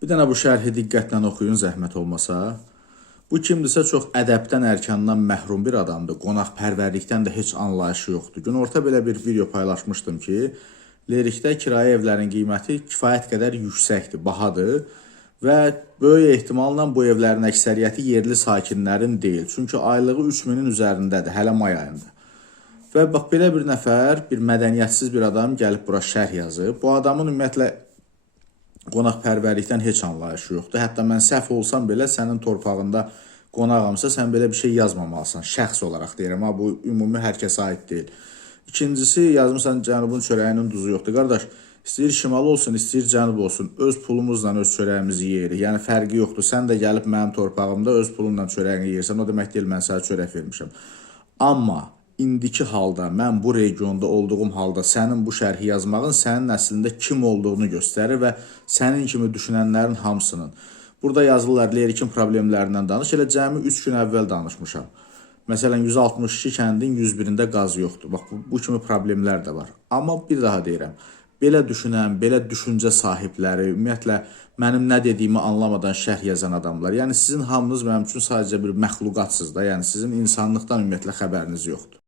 Bir dənə bu şərhi diqqətlə oxuyun, zəhmət olmasa. Bu kimdirsə çox ədəbdən, ərkandan məhrum bir adamdır. Qonaqpərvərlikdən də heç anlayışı yoxdur. Günorta belə bir video paylaşmışdım ki, Lerikdə kirayə evlərin qiyməti kifayət qədər yüksəkdir, bahadır və böyük ehtimalla bu evlərin əksəriyyəti yerli sakinlərin deyil. Çünki aylığı 3000-in üzərindədir, hələ may ayında. Və bax, belə bir nəfər, bir mədəniyyətsiz bir adam gəlib bura şərh yazıb. Bu adamın ümumiyyətlə qonaqpərvərlikdən heç anlayışı yoxdur. Hətta mən səhv olsam belə sənin torpağında qonağamsa sən belə bir şey yazmamalısan. Şəxs olaraq deyirəm, ha, bu ümumi hər kəsə aid deyil. İkincisi, yazmışsan cənubun çörəyinin duzu yoxdur. Qardaş, istəyir şimal olsun, istəyir cənub olsun. Öz pulumuzla öz çörəyimizi yeyirik. Yəni fərqi yoxdur. Sən də gəlib mənim torpağımda öz pulunla çörəyini yeyirsən. O demək deyil, mən sənə çörək vermişəm. Amma indiki halda, mən bu regionda olduğum halda sənin bu şərhi yazmağın sənin əslində kim olduğunu göstərir və sənin kimi düşünənlərin hamısının. Burada yazırlar, Lerikin problemlərindən danış. Elə cəmi 3 gün əvvəl danışmışam. Məsələn, 162 kəndin 101-də qaz yoxdur. Bax, bu kimi problemlər də var. Amma bir daha deyirəm, belə düşünən, belə düşüncə sahibləri, ümumiyyətlə, mənim nə dediyimi anlamadan şərh yazan adamlar. Yəni, sizin hamınız mənim üçün sadəcə bir məxluqatsınız da. Yəni, sizin insanlıqdan ümumiyyətlə xəbəriniz yoxdur.